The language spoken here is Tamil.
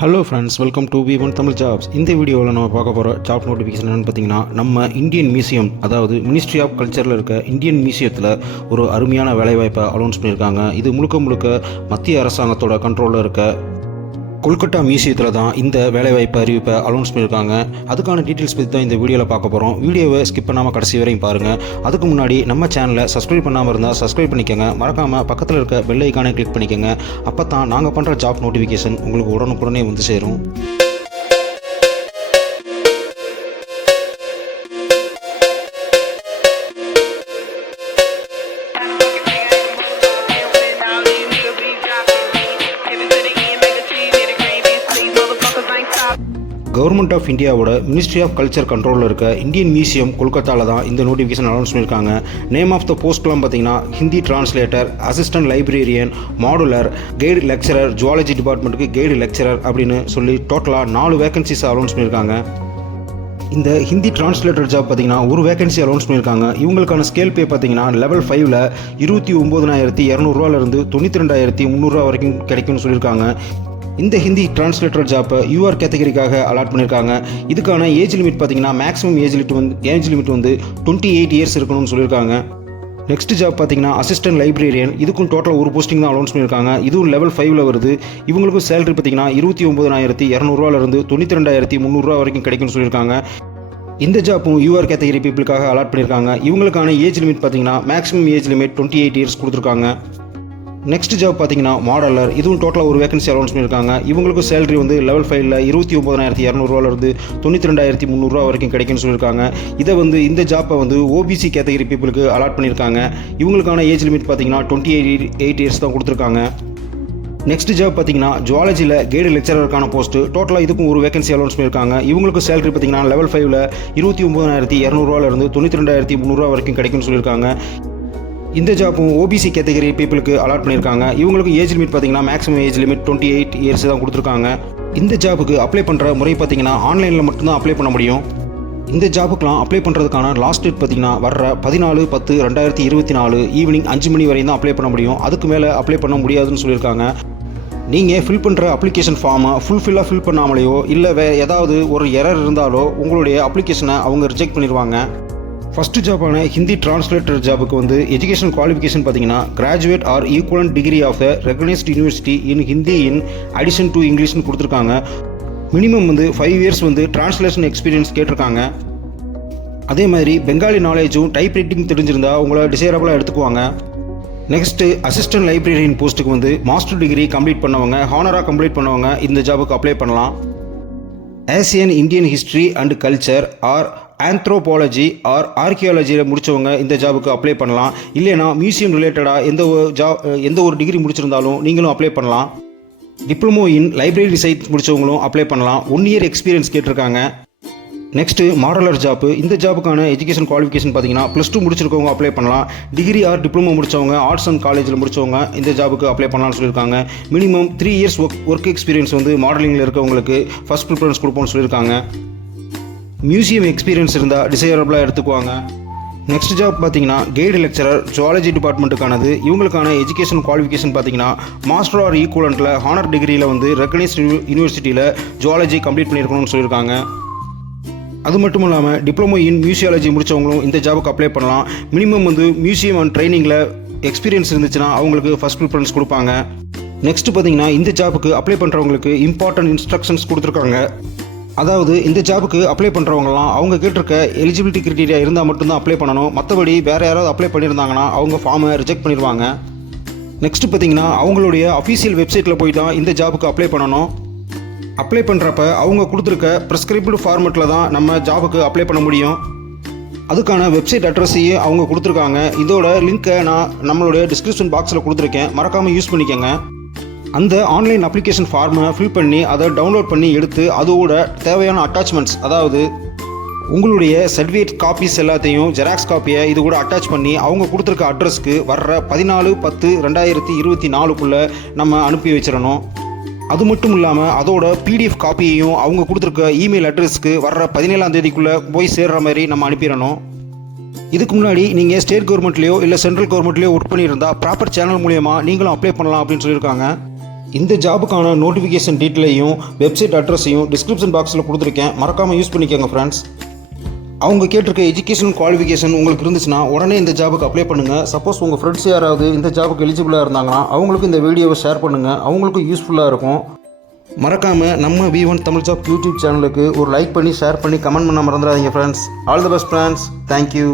Hello friends, welcome to V1 Tamil jobs. இந்த வீடியோவில் நம்ம பார்க்க போகிற ஜாப் நோட்டிஃபிகேஷன் என்னென்னு பார்த்தீங்கன்னா, நம்ம இந்தியன் மியூசியம், அதாவது மினிஸ்ட்ரி ஆஃப் கல்ச்சரில் இருக்க இந்தியன் மியூசியத்தில் ஒரு அருமையான வேலைவாய்ப்பை அனௌன்ஸ் பண்ணியிருக்காங்க. இது முழுக்க முழுக்க மத்திய அரசாங்கத்தோட கண்ட்ரோலில் இருக்க கொல்கட்டா மியூசியத்தில் தான் இந்த வேலைவாய்ப்பு அறிவிப்பை அனௌன்ஸ் பண்ணியிருக்காங்க. அதுக்கான டீட்டெயில்ஸ் பற்றி தான் இந்த வீடியோவில் பார்க்க போகிறோம். வீடியோவை ஸ்கிப் பண்ணாமல் கடைசி வரையும் பாருங்கள். அதுக்கு முன்னாடி நம்ம சேனலை சப்ஸ்கிரைப் பண்ணாமல் இருந்தால் சப்ஸ்கிரைப் பண்ணிக்கோங்க. மறக்காமல் பக்கத்தில் இருக்க பெல் ஐக்கானை கிளிக் பண்ணிக்கோங்க. அப்போ தான் நாங்கள் பண்ணுற ஜாப் நோட்டிஃபிகேஷன் உங்களுக்கு உடனுக்குடனே வந்து சேரும். கவர்மெண்ட் ஆஃப் இந்தியாவோட மினிஸ்ட்ரி ஆஃப் கல்ச்சர் கண்ட்ரோலில் இருக்க இந்தியன் மியூசியம் கொல்கத்தாவில் தான் இந்த நோட்டிஃபிகேஷன் அனௌன்ஸ் பண்ணியிருக்காங்க. நேம் ஆஃப் த போஸ்ட்லாம் பார்த்தீங்கன்னா Hindi translator, assistant librarian, modular, guide lecturer, zoology டிபார்ட்மெண்ட்டுக்கு கைடு லெக்சரர் அப்படின்னு சொல்லி டோட்டலாக 4 வேகன்சிஸ் அனௌன்ஸ் பண்ணியிருக்காங்க. இந்த ஹிந்தி டிரான்ஸ்லேட்டர் ஜாப் பார்த்தீங்கன்னா ஒரு வேகன்சி அனௌன்ஸ் பண்ணியிருக்காங்க. இவங்களுக்கான ஸ்கேல் பே பார்த்தீங்கன்னா லெவல் 5ல் 29,200 92,300 வரைக்கும் கிடைக்கும்னு சொல்லியிருக்காங்க. இந்த ஹிந்தி டிரான்ஸ்லேட்டர் ஜாப்பை யூஆர் கேட்டகரிக்காக அலாட் பண்ணியிருக்காங்க. இதுக்கான ஏஜ் லிமிட் பார்த்தீங்கன்னா மேக்ஸிமம் ஏஜ் லிமிட் வந்து 28 இயர்ஸ் இருக்கணும்னு சொல்லியிருக்காங்க. நெக்ஸ்ட் ஜாப் பார்த்தீங்கன்னா அசிஸ்டன்ட் லைப்ரரியன். இதுக்கும் டோட்டலாக ஒரு போஸ்டிங் தான் அனௌன்ஸ் பண்ணியிருக்காங்க. இதுவும் லெவல் 5ல் வருது. இவங்களுக்கும் சேலரி பார்த்தீங்கன்னா 29,200 92,300 வரைக்கும் கிடைக்கும்னு சொல்லியிருக்காங்க. இந்த ஜாப்பும் யூஆர் கேட்டகரி பீப்புளுக்காக அலாட் பண்ணியிருக்காங்க. இவங்களுக்கான ஏஜ் லிமிட் பார்த்தீங்கன்னா மேக்ஸிமம் ஏஜ் லிமிட் 28 இயர்ஸ் கொடுத்துருக்காங்க. நெக்ஸ்ட் ஜாப் பார்த்தீங்கன்னா மாடலர். இதுவும் டோட்டலாக ஒரு வேகன்சி அனௌன்ஸ் பண்ணியிருக்காங்க. இவங்களுக்கும் சேலரி வந்து லெவல் 5ல் 29,200 92,300 வரைக்கும் கிடைக்கும்னு சொல்லியிருக்காங்க. இதை வந்து இந்த ஜாப்பை வந்து ஓபிசி கேட்டகரி பீப்புளுக்கு அலாட் பண்ணியிருக்காங்க. இவங்களுக்கான ஏஜ் லிமிட் பார்த்தீங்கன்னா 28 இயர்ஸ் தான் கொடுத்துருக்காங்க. நெக்ஸ்ட் ஜாப் பார்த்தீங்கன்னா ஜுவாலஜியில் கைடு லெக்சரருக்கான போஸ்ட்டு. டோட்டலாக இதுக்கும் ஒரு வேகன்சி அனௌன்ஸ் பண்ணியிருக்காங்க. இவங்களுக்கு சேலரி பார்த்தீங்கன்னா லெவல் 5ல் 29,200 92,300 வரைக்கும் கிடைக்கும்னு சொல்லியிருக்காங்க. இந்த ஜாப்பும் ஓபிசி கேட்டகரி பீப்புளுக்கு அலாட் பண்ணியிருக்காங்க. இவங்களுக்கு ஏஜ் லிமிட் பார்த்தீங்கன்னா மேக்ஸிமம் ஏஜ் லிமிட் 28 இயர்ஸ் தான் கொடுத்துருக்காங்க. இந்த ஜாப்புக்கு அப்ளை பண்ணுற முறை பார்த்தீங்கன்னா ஆன்லைனில் மட்டும்தான் அப்ளை பண்ண முடியும். இந்த ஜாப்புக்கெலாம் அப்ளை பண்ணுறதுக்கான லாஸ்ட் டேட் பார்த்தீங்கன்னா வர்ற 14/10/2024 ஈவினிங் 5 மணி வரையும் தான் அப்ளை பண்ண முடியும். அதுக்கு மேலே அப்ளை பண்ண முடியாதுன்னு சொல்லியிருக்காங்க. நீங்கள் ஃபில் பண்ணுற அப்ளிகேஷன் ஃபார்மை ஃபில் பண்ணாமலையோ இல்லை ஏதாவது ஒரு எரர் இருந்தாலோ உங்களுடைய அப்ளிகேஷனை அவங்க ரிஜெக்ட் பண்ணிடுவாங்க. ஃபஸ்ட்டு ஜாப்பான ஹிந்தி டிரான்ஸ்லேட்டர் ஜாபுக்கு வந்து எஜுகேஷன் குவாலிஃபிகேஷன் பார்த்தீங்கன்னா graduate or equivalent degree of a recognised university in Hindi in addition to இங்கிலீஷ்னு கொடுத்துருக்காங்க. மினிமம் வந்து 5 இயர்ஸ் வந்து டிரான்ஸ்லேஷன் எக்ஸ்பீரியன்ஸ் கேட்டிருக்காங்க. அதே மாதிரி பெங்காலி நாலேஜும் டைப் ரைட்டிங் தெரிஞ்சிருந்தா உங்களை டிசைரபிளாக எடுத்துக்குவாங்க. நெக்ஸ்ட்டு அசிஸ்டன்ட் லைப்ரரியன் போஸ்ட்டுக்கு வந்து மாஸ்டர் டிகிரி கம்ப்ளீட் பண்ணவங்க, ஹானராக கம்ப்ளீட் பண்ணவங்க இந்த ஜாபுக்கு அப்ளை பண்ணலாம். Asian Indian history and culture or anthropology or ஆர்கியாலஜியில் முடித்தவங்க இந்த ஜாபுக்கு அப்ளை பண்ணலாம். இல்லைனா மியூசியம் ரிலேட்டடாக எந்த ஒரு டிகிரி முடிச்சிருந்தாலும் நீங்களும் அப்ளை பண்ணலாம். டிப்ளமோ இன் லைப்ரரி சைட் முடித்தவங்களும் அப்ளை பண்ணலாம். 1 இயர் எக்ஸ்பீரியன்ஸ் கேட்டிருக்காங்க. Next modeller job. இந்த ஜாப்புக்கான எஜுகேஷன் குவாலிஃபிகேஷன் பார்த்தீங்கன்னா +2 முடிச்சிருக்கவங்க அப்ளை பண்ணலாம். டிகிரி ஆர் டிப்ளமோ முடித்தவங்க, ஆர்ட்ஸ் அண்ட் காலேஜில் முடித்தவங்க இந்த ஜாபுக்கு அப்ளை பண்ணலாம்னு சொல்லியிருக்காங்க. மினிமம் 3 இயர்ஸ் ஒர்க் எக்ஸ்பீரியன்ஸ் வந்து மாடலிங்கில் இருக்கவங்களுக்கு ஃபஸ்ட் ப்ரிஃபரன்ஸ் கொடுப்போம்னு சொல்லியிருக்காங்க. மியூசியம் எக்ஸ்பீரியன்ஸ் இருந்தால் டிசைரபிளாக எடுத்துக்குவாங்க. நெக்ஸ்ட் ஜாப் பார்த்தீங்கன்னா கைடு லெக்சரர், ஜுவாலஜி டிபார்ட்மெண்ட்டுக்கானது. இவங்களுக்கான எஜுகேஷன் குவாலிஃபிகேஷன் பார்த்தீங்கன்னா மாஸ்டர் ஆர் ஈக்குவலண்ட்டில் ஹானர் டிகிரியில் வந்து ரெகனைஸ்ட் யூனிவர்சிட்டியில் ஜுவாலஜி கம்ப்ளீட் பண்ணியிருக்கணும்னு சொல்லியிருக்காங்க. அது மட்டும் இல்லாமல் டிப்ளமோ இன் மியூசியாலஜி முடித்தவங்களும் இந்த ஜாபுக்கு அப்ளை பண்ணலாம். மினிமம் வந்து மியூசியம் அண்ட் ட்ரைனிங்கில் எக்ஸ்பீரியன்ஸ் இருந்துச்சுன்னா அவங்களுக்கு ஃபஸ்ட் ப்ரிஃபரன்ஸ் கொடுப்பாங்க. நெக்ஸ்ட் பார்த்தீங்கன்னா இந்த ஜாபுக்கு அப்ளை பண்ணுறவங்களுக்கு இம்பார்ட்டன்ட் இன்ஸ்ட்ரக்ஷன்ஸ் கொடுத்துருக்காங்க. அதாவது இந்த ஜாபுக்கு அப்ளை பண்ணுறவங்களாம் அவங்க கேட்டிருக்க எலிஜிபிலிட்டி கிரைட்டீரியா இருந்தால் மட்டும்தான் அப்ளை பண்ணணும். மற்றபடி வேறு யாராவது அப்ளை பண்ணியிருந்தாங்கன்னா அவங்க ஃபார்மை ரிஜெக்ட் பண்ணிடுவாங்க. நெக்ஸ்ட் பார்த்தீங்கன்னா அவங்களுடைய அஃபீஷியல் வெப்சைட்டில் போய் தான் இந்த ஜாபுக்கு அப்ளை பண்ணணும். அப்ளை பண்ணுறப்ப அவங்க கொடுத்துருக்க ப்ரிஸ்கிரிப்டு ஃபார்மெட்டில் தான் நம்ம ஜாபுக்கு அப்ளை பண்ண முடியும். அதுக்கான வெப்சைட் அட்ரஸையும் அவங்க கொடுத்துருக்காங்க. இதோட லிங்க்கை நான் நம்மளுடைய டிஸ்கிரிப்ஷன் பாக்ஸில் கொடுத்துருக்கேன். மறக்காமல் யூஸ் பண்ணிக்கோங்க. அந்த ஆன்லைன் அப்ளிகேஷன் ஃபார்மை ஃபில் பண்ணி அதை டவுன்லோட் பண்ணி எடுத்து அதோட தேவையான அட்டாச்மெண்ட்ஸ், அதாவது உங்களுடைய சர்டிஃபிகேட் காப்பீஸ் எல்லாத்தையும் ஜெராக்ஸ் காப்பியை இது கூட அட்டாச் பண்ணி அவங்க கொடுத்துருக்க அட்ரஸ்க்கு வர்ற 14/10/2024 நம்ம அனுப்பி வச்சிடணும். அது மட்டும் இல்லாமல் அதோட பிடிஎஃப் காப்பியையும் அவங்க கொடுத்துருக்க இமெயில் அட்ரஸ்க்கு வர்ற 17ஆம் தேதிக்குள்ளே போய் சேர்கிற மாதிரி நம்ம அனுப்பிடணும். இதுக்கு முன்னாடி நீங்கள் ஸ்டேட் கவர்மெண்ட்லேயோ இல்லை சென்ட்ரல் கவர்மெண்ட்லேயோ ஒர்க் பண்ணியிருந்தால் ப்ராப்பர் சேனல் மூலியமாக நீங்களும் அப்ளை பண்ணலாம் அப்படின்னு சொல்லியிருக்காங்க. இந்த ஜாபுக்கான நோட்டிஃபிகேஷன் டீட்டெயிலையும் வெப்சைட் அட்ரஸையும் டிஸ்கிரிப்ஷன் பாக்ஸில் கொடுத்துருக்கேன், மறக்காமல் யூஸ் பண்ணிக்கோங்க ஃப்ரெண்ட்ஸ். அவங்க கேட்டிருக்க எஜுகேஷன் குவாலிஃபிகேஷன் உங்களுக்கு இருந்துச்சுன்னா உடனே இந்த ஜாபுக்கு அப்ளை பண்ணுங்கள். சப்போஸ் உங்கள் ஃப்ரெண்ட்ஸ் யாராவது இந்த ஜாபுக்கு எலிஜிபிளாக இருந்தாங்கன்னா அவங்களுக்கும் இந்த வீடியோவை ஷேர் பண்ணுங்கள், அவங்களுக்கும் யூஸ்ஃபுல்லாக இருக்கும். மறக்காமல் நம்ம V1 தமிழ் ஜாப் யூடியூப் சேனலுக்கு ஒரு லைக் பண்ணி ஷேர் பண்ணி கமெண்ட் பண்ண மறந்துடாதீங்க friends. All the best friends. Thank you.